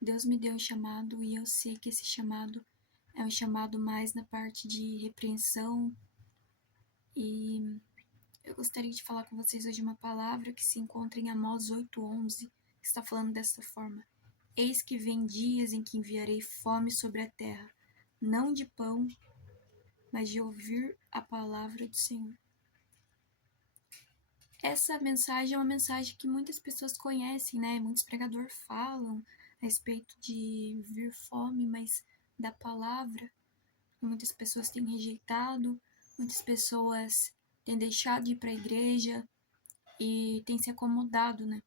Deus me deu um chamado e eu sei que esse chamado é um chamado mais na parte de repreensão. E eu gostaria de falar com vocês hoje uma palavra que se encontra em Amós 8:11, que está falando desta forma: Eis que vem dias em que enviarei fome sobre a terra, não de pão, mas de ouvir a palavra do Senhor. Essa mensagem é uma mensagem que muitas pessoas conhecem, né? Muitos pregadores falam a respeito de vir fome, mas da palavra, muitas pessoas têm rejeitado, muitas pessoas têm deixado de ir para a igreja e têm se acomodado, né?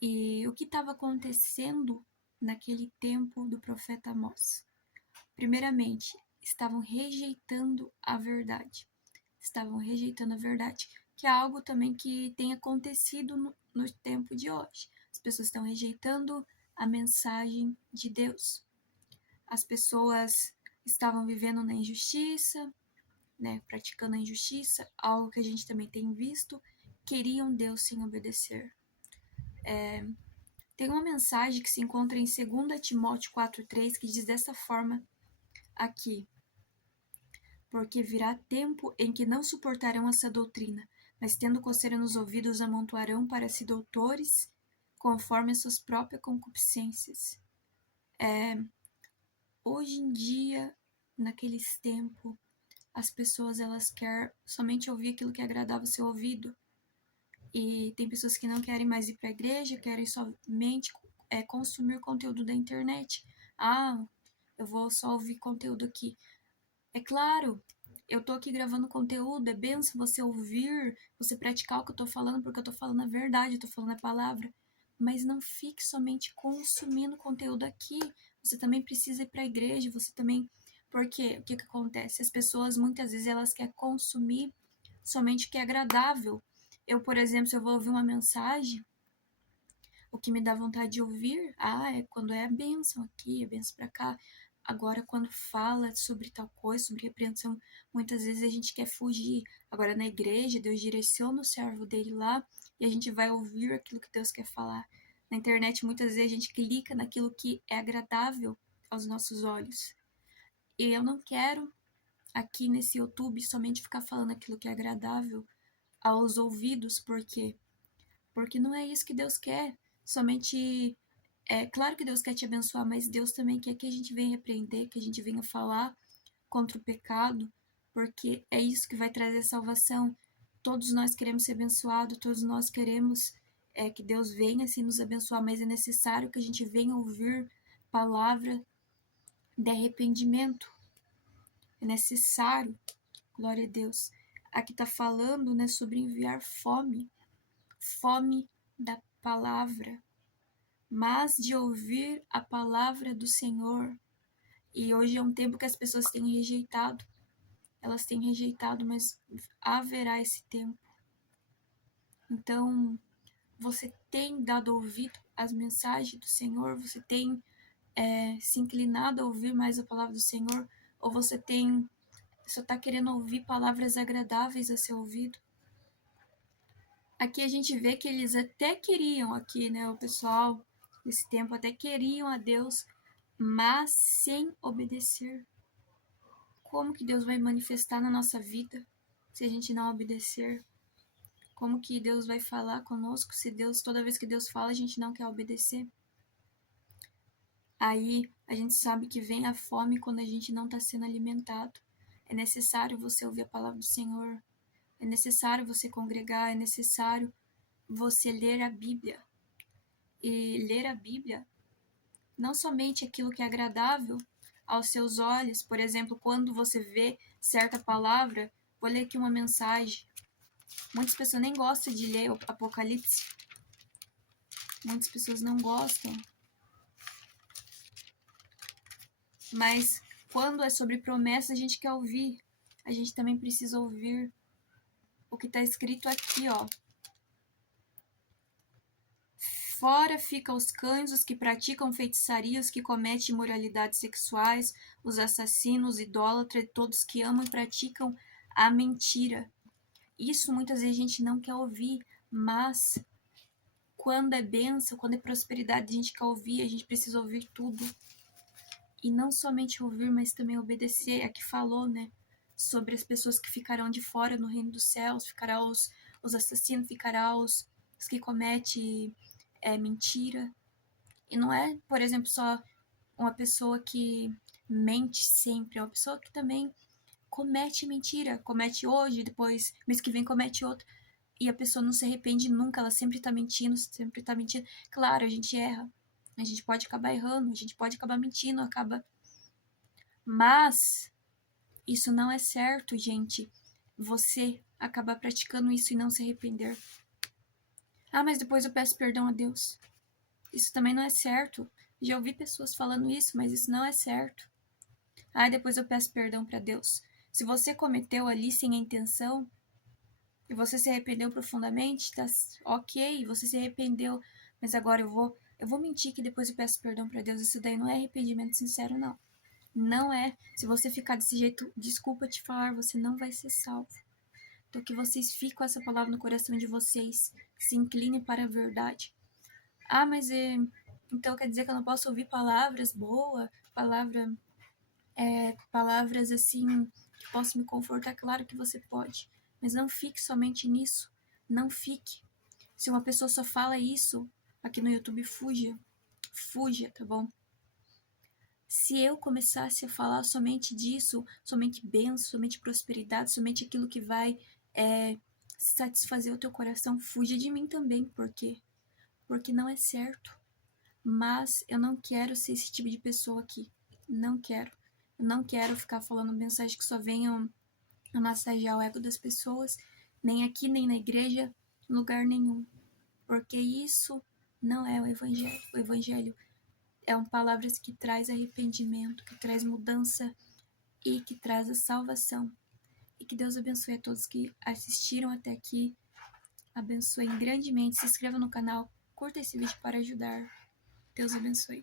E o que estava acontecendo naquele tempo do profeta Amós? Primeiramente, estavam rejeitando a verdade. Estavam rejeitando a verdade, que é algo também que tem acontecido no tempo de hoje. As pessoas estão rejeitando a mensagem de Deus. As pessoas estavam vivendo na injustiça, né, praticando a injustiça, algo que a gente também tem visto, queriam Deus sem obedecer. Tem uma mensagem que se encontra em 2 Timóteo 4:3 que diz dessa forma aqui: porque virá tempo em que não suportarão essa doutrina, mas tendo coceira nos ouvidos amontoarão para si doutores, conforme as suas próprias concupiscências. Hoje em dia, naqueles tempos, as pessoas elas querem somente ouvir aquilo que agradava o seu ouvido. E tem pessoas que não querem mais ir para a igreja, querem somente consumir conteúdo da internet. Ah, eu vou só ouvir conteúdo aqui. É claro, eu tô aqui gravando conteúdo, é benção você ouvir, você praticar o que eu tô falando, porque eu tô falando a verdade, eu tô falando a palavra. Mas não fique somente consumindo conteúdo aqui. Você também precisa ir para a igreja, você também... Porque o que acontece? As pessoas, muitas vezes, elas querem consumir somente o que é agradável. Eu, por exemplo, se eu vou ouvir uma mensagem, o que me dá vontade de ouvir, é quando é a bênção aqui, a bênção para cá. Agora, quando fala sobre tal coisa, sobre repreensão, muitas vezes a gente quer fugir. Agora, na igreja, Deus direciona o servo dele lá e a gente vai ouvir aquilo que Deus quer falar. Na internet, muitas vezes a gente clica naquilo que é agradável aos nossos olhos. E eu não quero, aqui nesse YouTube, somente ficar falando aquilo que é agradável aos ouvidos, por quê? Porque não é isso que Deus quer. Somente, claro que Deus quer te abençoar, mas Deus também quer que a gente venha repreender, que a gente venha falar contra o pecado, porque é isso que vai trazer salvação. Todos nós queremos ser abençoados, todos nós queremos que Deus venha assim nos abençoar, mas é necessário que a gente venha ouvir palavra de arrependimento. É necessário, glória a Deus. Aqui está falando, né, sobre enviar fome da palavra, mas de ouvir a palavra do Senhor. E hoje é um tempo que as pessoas têm rejeitado. Elas têm rejeitado, mas haverá esse tempo. Então, você tem dado ouvido às mensagens do Senhor? Você tem se inclinado a ouvir mais a palavra do Senhor? Ou você só está querendo ouvir palavras agradáveis a seu ouvido? Aqui a gente vê que eles até queriam, aqui, né, o pessoal desse tempo até queriam a Deus, mas sem obedecer. Como que Deus vai manifestar na nossa vida se a gente não obedecer? Como que Deus vai falar conosco se toda vez que Deus fala, a gente não quer obedecer? Aí a gente sabe que vem a fome quando a gente não está sendo alimentado. É necessário você ouvir a palavra do Senhor. É necessário você congregar, é necessário você ler a Bíblia. E ler a Bíblia, não somente aquilo que é agradável aos seus olhos, por exemplo, quando você vê certa palavra, vou ler aqui uma mensagem. Muitas pessoas nem gostam de ler o Apocalipse. Muitas pessoas não gostam. Mas quando é sobre promessa, a gente quer ouvir. A gente também precisa ouvir o que está escrito aqui, ó. Fora ficam os cães, os que praticam feitiçaria, os que cometem imoralidades sexuais, os assassinos, idólatras, todos que amam e praticam a mentira. Isso muitas vezes a gente não quer ouvir, mas quando é bênção, quando é prosperidade, a gente quer ouvir, a gente precisa ouvir tudo. E não somente ouvir, mas também obedecer. Aqui falou, né? Sobre as pessoas que ficarão de fora no reino dos céus, ficará os assassinos, ficará os que cometem mentira. E não é, por exemplo, só uma pessoa que mente sempre, é uma pessoa que também comete mentira, comete hoje, depois, mês que vem comete outra, e a pessoa não se arrepende nunca, ela sempre tá mentindo, sempre tá mentindo. Claro, a gente erra, a gente pode acabar errando, a gente pode acabar mentindo, mas isso não é certo, gente. Você acabar praticando isso e não se arrepender. Ah, mas depois eu peço perdão a Deus. Isso também não é certo. Já ouvi pessoas falando isso, mas isso não é certo. Ah, depois eu peço perdão para Deus. Se você cometeu ali sem a intenção e você se arrependeu profundamente, tá ok, você se arrependeu, mas agora eu vou mentir que depois eu peço perdão para Deus. Isso daí não é arrependimento sincero, não. Não é. Se você ficar desse jeito, desculpa te falar, você não vai ser salvo. Então que vocês fiquem com essa palavra no coração de vocês, se inclinem para a verdade. Ah, mas então quer dizer que eu não posso ouvir palavras boas, palavras assim que possam me confortar? Claro que você pode, mas não fique somente nisso. Não fique. Se uma pessoa só fala isso aqui no YouTube, fuja, tá bom? Se eu começasse a falar somente disso, somente bênção, somente prosperidade, somente aquilo que vai satisfazer o teu coração, fuja de mim também, por quê? Porque não é certo. Mas eu não quero ser esse tipo de pessoa aqui. Não quero. Eu não quero ficar falando mensagens que só venham a massagear o ego das pessoas, nem aqui, nem na igreja, em lugar nenhum. Porque isso não é o evangelho. O evangelho palavras que traz arrependimento, que traz mudança e que traz a salvação. E que Deus abençoe a todos que assistiram até aqui. Abençoe grandemente. Se inscreva no canal, curta esse vídeo para ajudar. Deus abençoe.